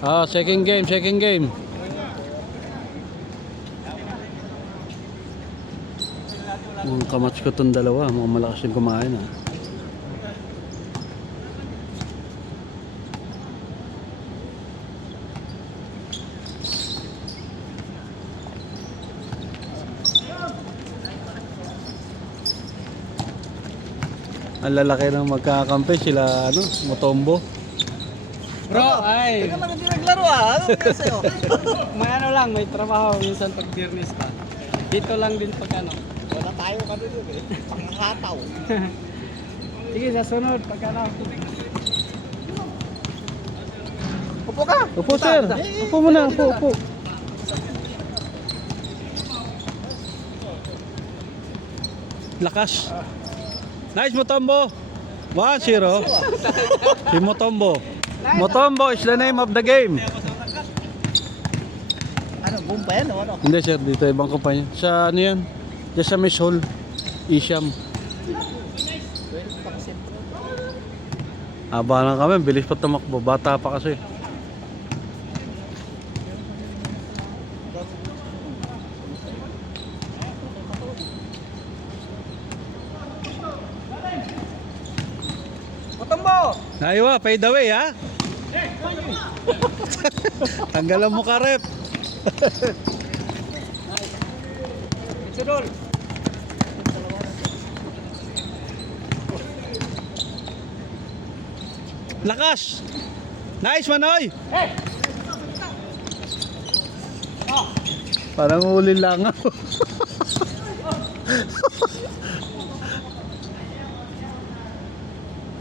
Ah, second game, second game. Mga kamats ko itong dalawa, mga malakas yung kumain ah. Ang lalaki ng magkakampi sila, ano, Mutombo. Bro, ay. Hindi naman hindi naglaro ah. Ano kasi oh? May ano lang, may trabaho minsan pag Biyernes pa. Dito lang din pag ano. Wala tayo kami dun eh. Panghataw. Sige, sa sunod pag ano. Upo ka. Upo sir, upo muna, upo. Lakas. Nice Mutombo. 1-0. Si Mutombo. Mutombo is the name of the game. Ano, boom pa yan o ano? Hindi sir, dito ibang kumpanya. Sa ano yan? Diyan sa Miss Hall. Isham. Aba lang kami, bilis pa tumakbo. Bata pa kasi. Mutombo! Naiwa, fade away ha? Tanggalan mo ka rep. Sudol. Lakas. Nice Manoy. Parang uli lang ako.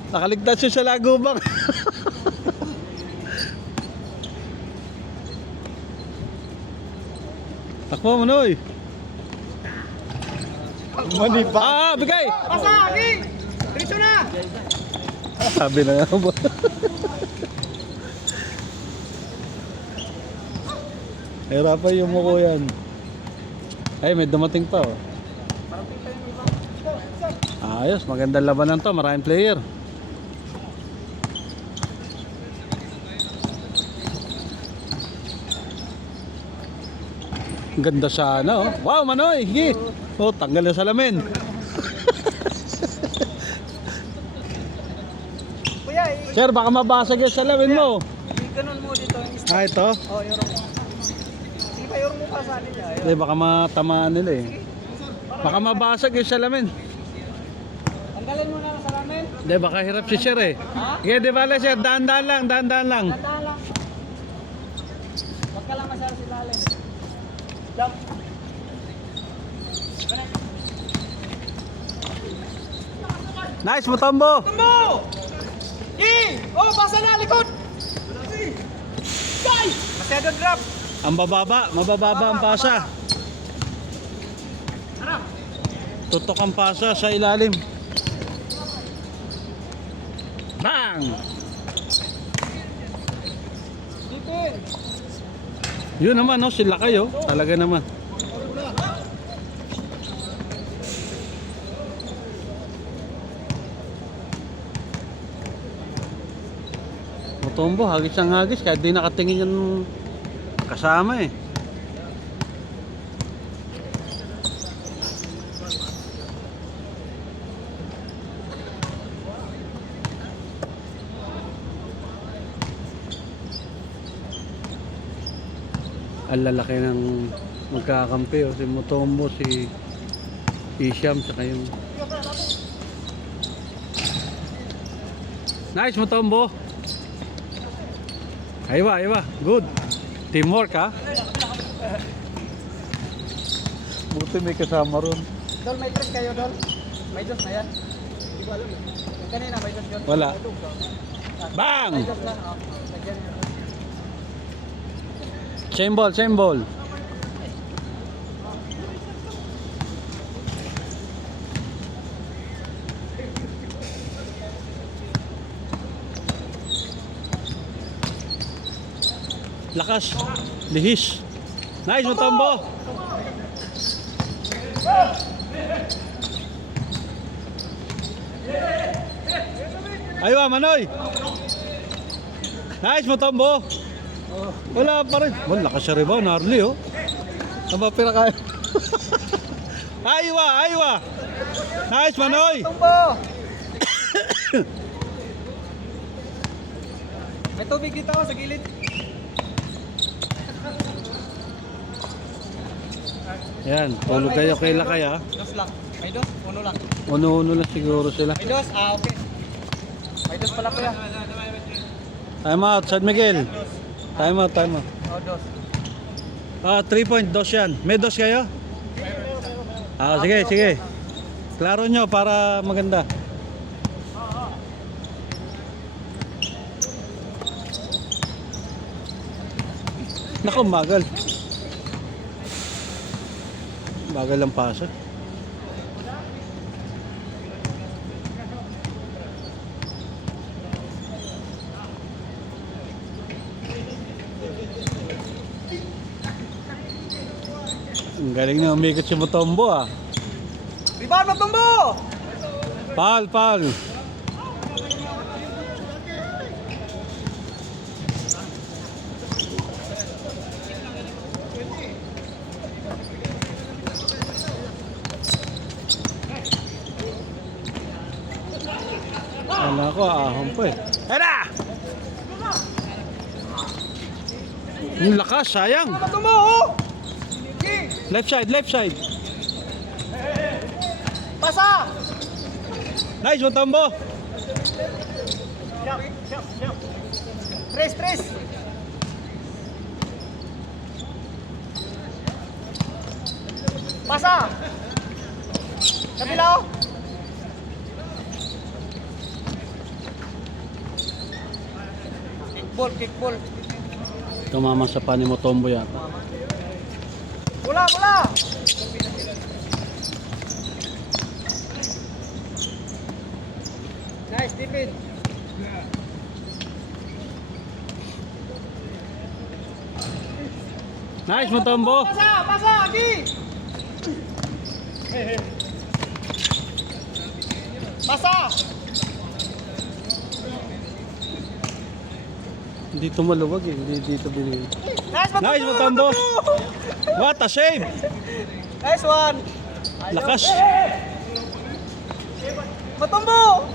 Nakaligtas siya sa lagubang. Takbo Manoy. Maniba. Ah, bigay. Pasa, King! Diretso na! Sabi na nga ba? Hirapan yung muko yan. Ay, may dumating pa oh. Ayos, magandang labanan to, maraming player. Ang ganda sana oh. Wow, Manoy, higi. Oh, tanggal na salamin. Kuya, Sir, baka mabasag yung salamin mo. ganun mo dito yung isa. Ah, ito? Oh, yorong mo. Sige pa, yorong mo pa sa anin niya. Hindi, baka matamaan nila eh. Baka mabasag yung salamin. Tanggalin mo na ang salamin. Hindi, baka hirap si Sir eh. Ha? Sige, di bala Sir, dahan-dahan lang, dahan-dahan lang. Tandaan lang. Huwag ka lang masyado si lalim. Jump. Nice, Mutombo! Tumbo! Oh, pasa na, likod! Guy! Masyado drop. Ang mabababa ang pasa. Tutok ang pasa sa ilalim. Bang! Dipin. Yun naman, no, sila kayo. Talaga naman. Mutombo, hagis ang hagis. Kahit di nakatingin yung kasama eh. Ang lalaki ng magkakampi oh. Si Mutombo, si Isham, saka yung nice Mutombo. Aywa, aywa, good teamwork ha. Buti may kasama ron. Dol, may tres kayo, Dol. May dos na yan. Hindi ko alam. Yung kanina, may dos yun. Wala. Bang! May dos lang. Oh. Lagyan yun. Same ball, same ball. Lakas, lihis. Nice, Mutombo. Aywa, Manoy. Nice, Mutombo. Wala pa rin. Wala, lakas siya rebound, Harley, oh. Aba, pinakayo. Aywa, aywa. Nice, Manoy. Tumbo! May tubig dito sa gilid. Yan, tulog kayo kay Lakay, ha. Dos lang. May dos? Uno lang. Uno-uno lang siguro sila. May dos? Ah, okay. May dos pala kuya. Time out, San Miguel. Time out, time out. Oh, dos. 3 point, dos yan. May dos kayo? Sige, sige. Klaro nyo para maganda. Naku, bagal. Bagal ang pasa. Ang galing na umikot si Mutombo, ah. Rebound mo, Tumbo! Foul, foul. Wala ko, ahon po eh. Tara! Ang lakas, sayang. Tumbo, oh! Left side, left side. Pasa! Nice, Mutombo. Tres, tres! Pasa! Kabila, oh! Kickball, kickball. Tumama sa pa ni Mutombo yata. Bola, bola! Nice, defense. Nice, Mutombo. Pasa, pasa, Agi! Pasa! Hindi ito maluwag eh. Hindi dito binili. Nice, Nice, Mutombo. What a save. Nice one! Lakas. Matumbo!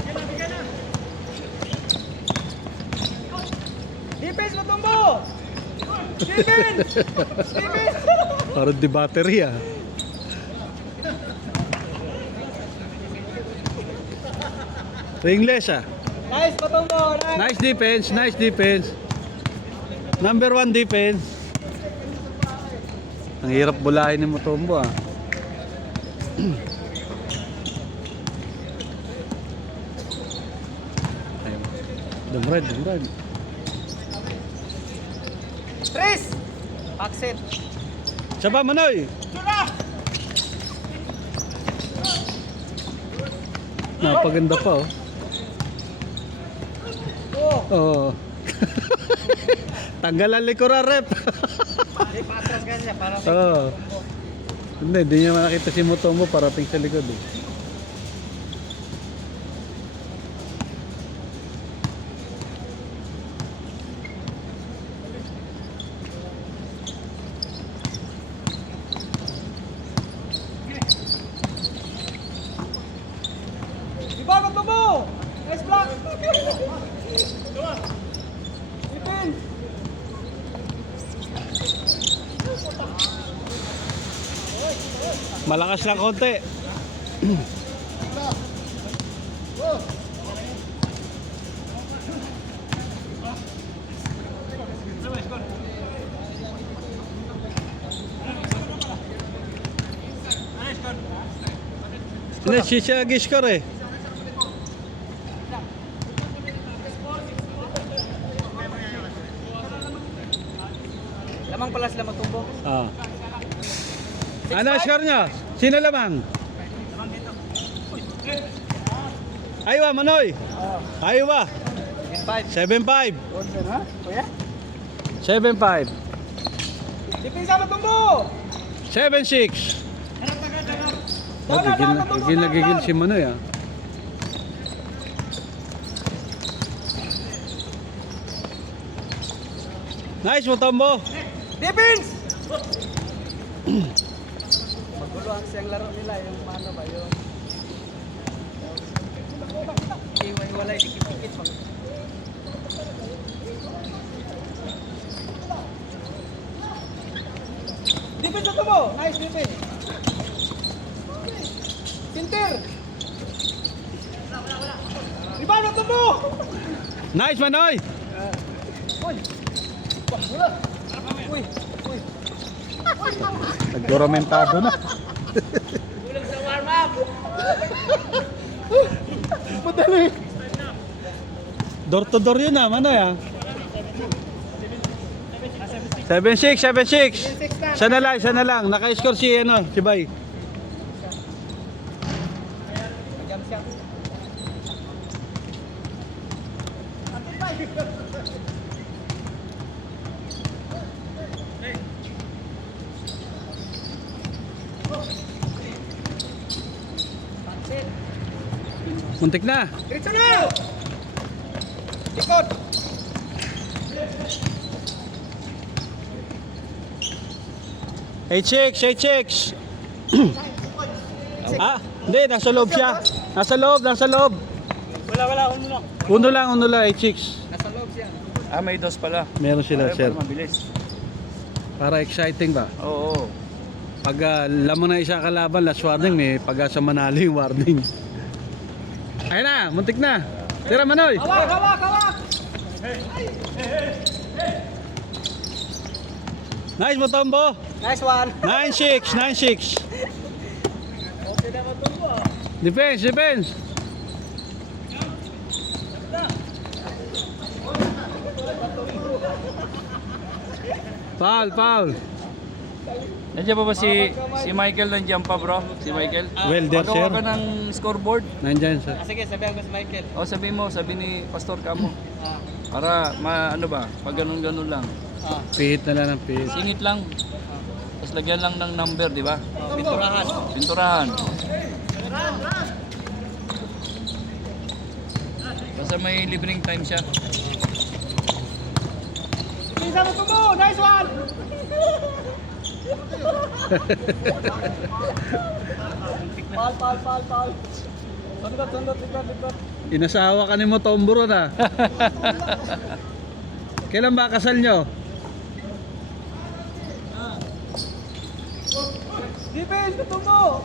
Defense, Matumbo! Defense! Defense! Parang di battery ah. Ringless ah. Nice, Matumbo! Nice! Nice defense, nice defense. Number 1 defense. Ang hirap bulahin ni Mutombo ah. Dumrad, dumrad. Tres! Backset! Saba, Manoy! Napaganda pa oh. Oh! Oo. Tanggalan likura rep. Di patras ka niya para Oo. Hindi niya makita si Mutombo parating sa likod eh. Iba, Matumbo! Nice block! Defense! Malakas lang konti. Hindi, siya nag-score eh. Lamang pala sila Matumbo. Ah. Ano score niya? Sino lamang? Aywa, Manoy. Aywa. 5. 7-5. Order, ha? Kuya? 7-5. Defense sa Matumbo! 7-6. Gigil si Manoy ah. Nice Mutombo. Defense! Magulo ang siyang laro nila, yung ano ba yun? Iwalay, dikit-dikit pa. Defense na mo! Nice defense! Pinter! Rebound na mo! Nice Manoy. Uy! Uy! Uy! Nagduramentado na. Kulang sa warm up! Madali! Door to door yun ah, Manoy ah. 7-6, 7-6. Sana lang. Naka-score si ano, si Bay. Jump shot. Muntik na. Diretso na! Likod! Eight six. Ah, hindi, nasa loob siya. Nasa loob. Wala, Uno lang, 8-6. nasa loob siya. Ah, may dos pala. Meron sila, Para sir. mabilis. Para exciting ba? Oo. Pag lamang na isang kalaban, last warning, may pag-asa manalo yung warning. Ayun na, muntik na. Tira Manoy. Hawak! Nice Mutombo. Nice one! 9-6. Okay na matumbo ah. Defense. Foul. Nandiyan pa ba si Michael nandiyan pa bro? Si Michael? Well there, Magawa sir. ka ng scoreboard. Nandyan, sir. Sige, sabihan ko si Michael. O sabi ni Pastor Kamo. Ah. Para ano ba, pag ganun lang. Pihit na lang ng pihit. Singit lang. Tapos lagyan lang ng number, di ba? Pinturahan. Pinturahan. Basta may libreng time siya. Isa mo tumbo! Nice one! Pal. Sundot, likod. Inasawa ka ni Mutombo ron ah. Kailan ba kasal nyo? Defense, tumbo!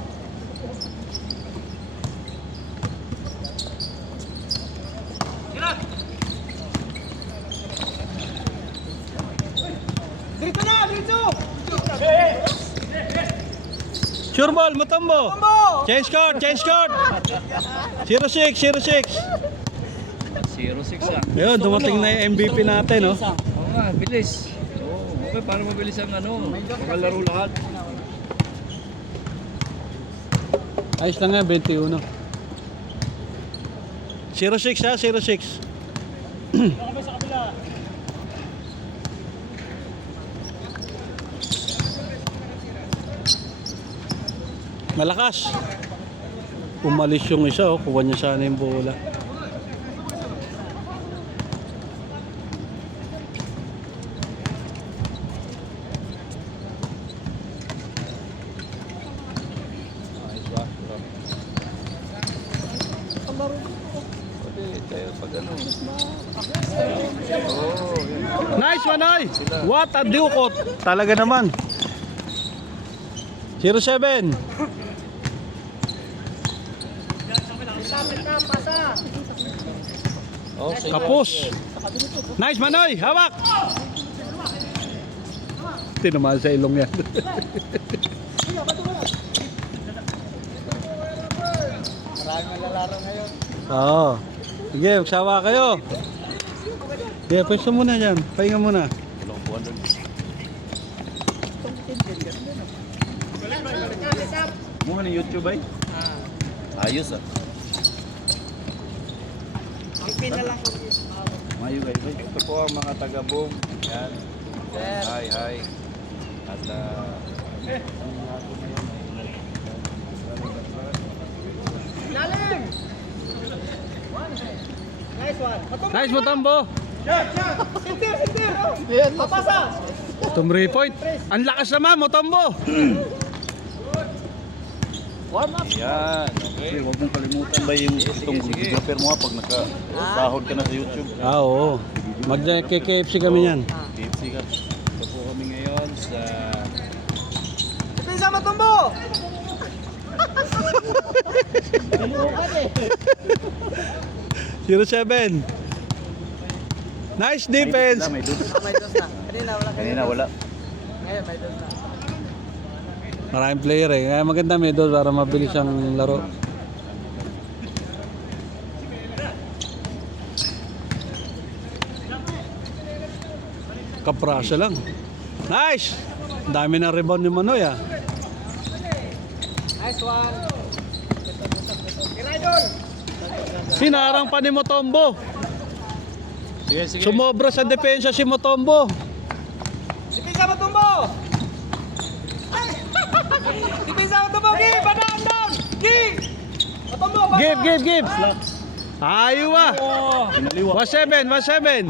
Dito! Sure ball, Mutombo. Tumbo! Change card. 06. 06 lang. Ayun, dumating na yung MVP natin, no? Oo nga, bilis. Oo, okay, para mabilis ang makalaro lahat. Ayos lang nga, 21. 06 ha, 06. Malakas. Umalis yung isa, oh. Kuha niya sana yung bola. Ayos ba? Pwede tayo pag ano. Oo, yan. Nice one, oy! What a dukot! Talaga naman. 07. Oh, sige. Kapus. Nice Manoy, hawak. Tinamal sa ilong yan. Maraming malalaro ngayon. Oo. Sige, magsawa kayo. Sige, pwesto muna dyan. Pahinga muna. Walang buwan doon. Mukha ni YouTube ay? Ayos ah. Ipin na lang. Mayo guys. Ito po ang mga taga-boom. Yan. Sir. Hi. At Lalim! Nice one. Nice Mutombo. Sintir, sintir. Oh. Papasa. Itong 3 point. Ang lakas naman, Motombo. Yan. Okay. Huwag mong kalimutan ba yung itong videographer mo pag nakasahod ka na sa YouTube. Oo. Mag-KFC kami yan. KFC ka. Ito po kami ngayon sa... Pisa Motombo. 0-7. Nice defense. May dos. May dos na. Kanina wala. Kanina wala. Ngayon may dos na. Maraming player eh. Kaya maganda may dos para mabilis ang laro. Kaprasa lang. Nice! Ang dami ng rebound ni Manoy ah. Nice one. Idol. Hinarang pa ni Motombo. Sige, sige. Sumobra sa depensa si Motombo. Si Pisa Motombo. Si Pisa Motombo. Gi, padaan down. Gi. Motombo. Give. Ayaw ah. Pinaliwa. 1-7.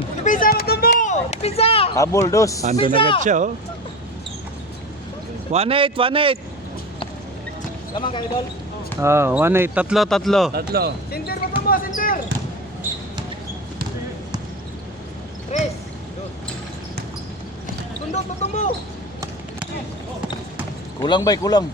Si Pisa Motombo. Pisa. Habol, dos. Andun agad siya oh. 1-8. Lamang ka, Idol. Oh, 1-8. Tatlo. Tatlo. Sintir Motombo, sintir. Tres. Sundot Motombo. Kulang ba? Kulang.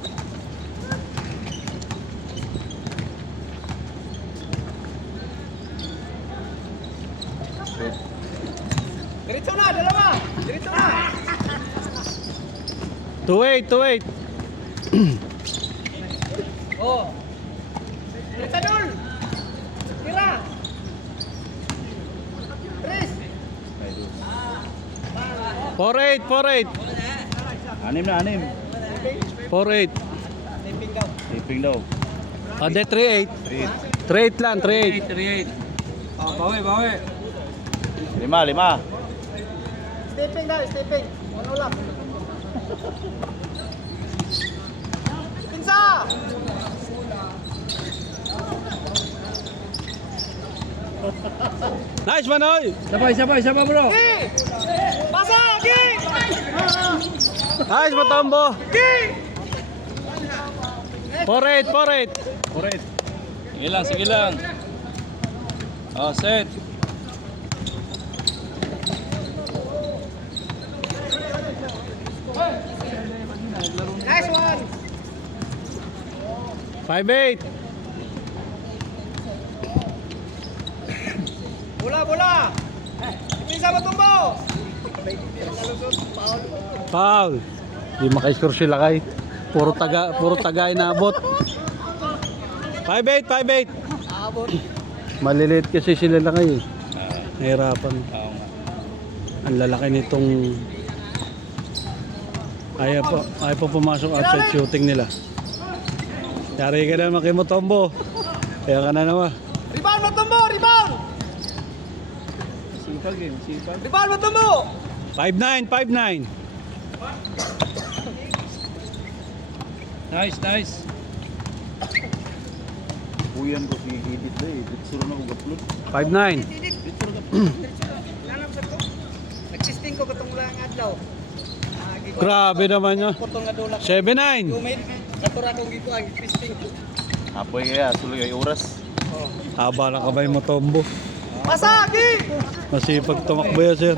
Diretso na, dalawa. Diretso na. 2-8. Oh. Diretso dul. Tira. Tres. 4-8. Anim na, anim. 4-8. Tipping daw. Tipping daw. Ade 3-8. 3-8 lang, 3-8. 3-8. Oh, bawi. 5. Stepping daw, stepping. Ano lang. Pinsa! Nice Manoy. Sabay bro. Gi! Pasa! Gi! Nice Motombo. Gi! 4-8. Correct. Sige lang. Oh, set. Nice one! 5-8. Bola! Pinsa Motombo! Foul. Di maka-score sila kay. Puro taga inaabot. 5-8. Abot. Maliliit kasi sila lang eh. Nahirapan. Oo nga. Ang lalaki nitong ayaw pa pumasok outside shooting nila. Yari ka naman kay Motombo. Kaya ka na naman. Rebound Motombo! Rebound! Sipag eh, sipag. Rebound Motombo! 5-9. Nice. Puyan ko si Edith ba eh. Ditsuro na kong upload. 5-9. Nag-testing ko katong lang adlaw. Grabe naman yun. Putol nga dulak. 7-9. Gumit. Katura kong gito ang testing. Apoy kaya, suloy ay oras. Haba ng kamay Motombo. Pasagi! Masipag tumakbo yan sir.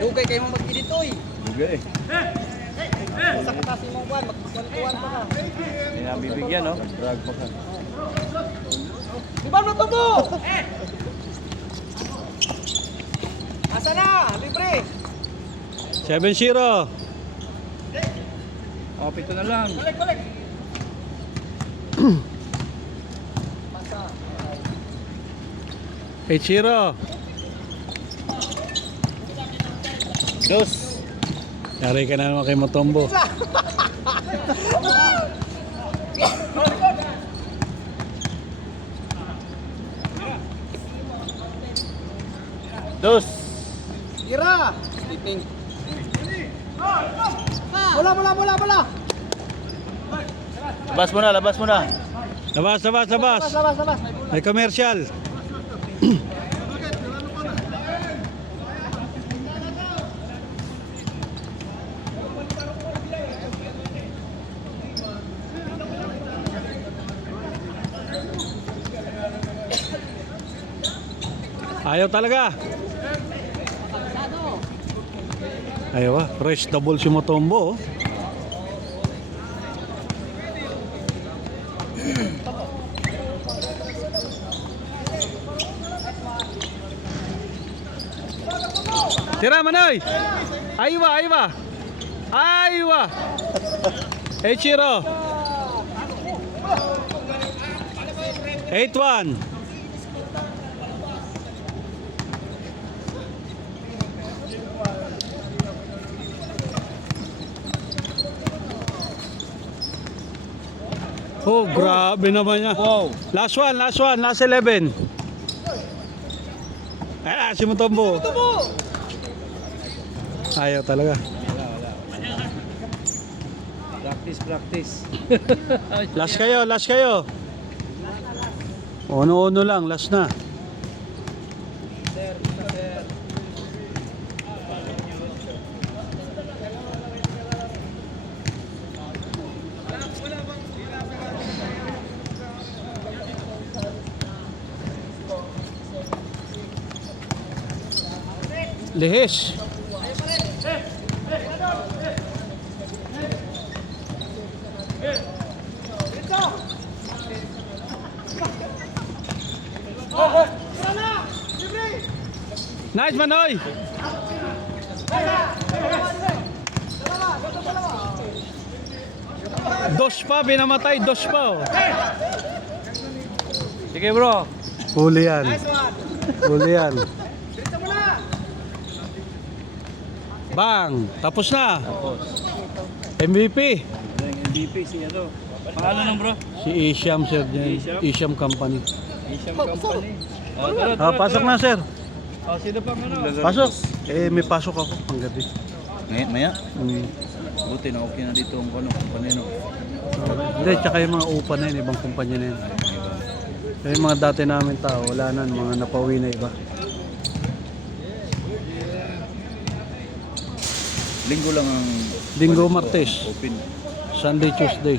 Dugay kayo mong mag-editoy. Bugay eh. Sa katasi mong kwan, magkwantuan pa ka. Hindi na bibigyan no? Drag pa ka. Rebound Motombo! Asa na? Libre! 7-0. Oh, pito na lang. Balik! Pasa. 8-0. Dos. Yari ka na naman kay Motombo. Dos. Ira! Sleeping. Bola! Labas mo na. Labas. Labas. May commercial. Ayaw talaga. Ayaw ah. Fresh double si Motombo. Oh. Tira Manoy. Aywa, aywa. Aywa. Eichiro. 8-1. Oh, grabe naman niya. Wow. Last one, last 11. Ah, si Mutombo. Ayaw talaga. Practice. Last kayo. Ono-ono lang, last na. Lihis. Nice Manoy. Dos pa, binamatay, dos pa. Oh. Sige bro. Huli yan. Huli yan. Bang! Tapos na. MVP. Yung MVP si ano. Pangalan ng bro? Si Isham, sir. Isham? Isham Company. Isham Company. Tara, Ah, pasok na, sir. Sino pang ano? Pasok. May pasok ako panggabi. Ngayon, maya? Hmm. Buti na okay na dito ang ano, panino. Hindi, tsaka yung mga upa na yun, ibang kumpanya na yun. Yung mga dati namin tao, wala na, mga napauwi na iba. Linggo lang ang Linggo, Martes, open. Sunday, Tuesday.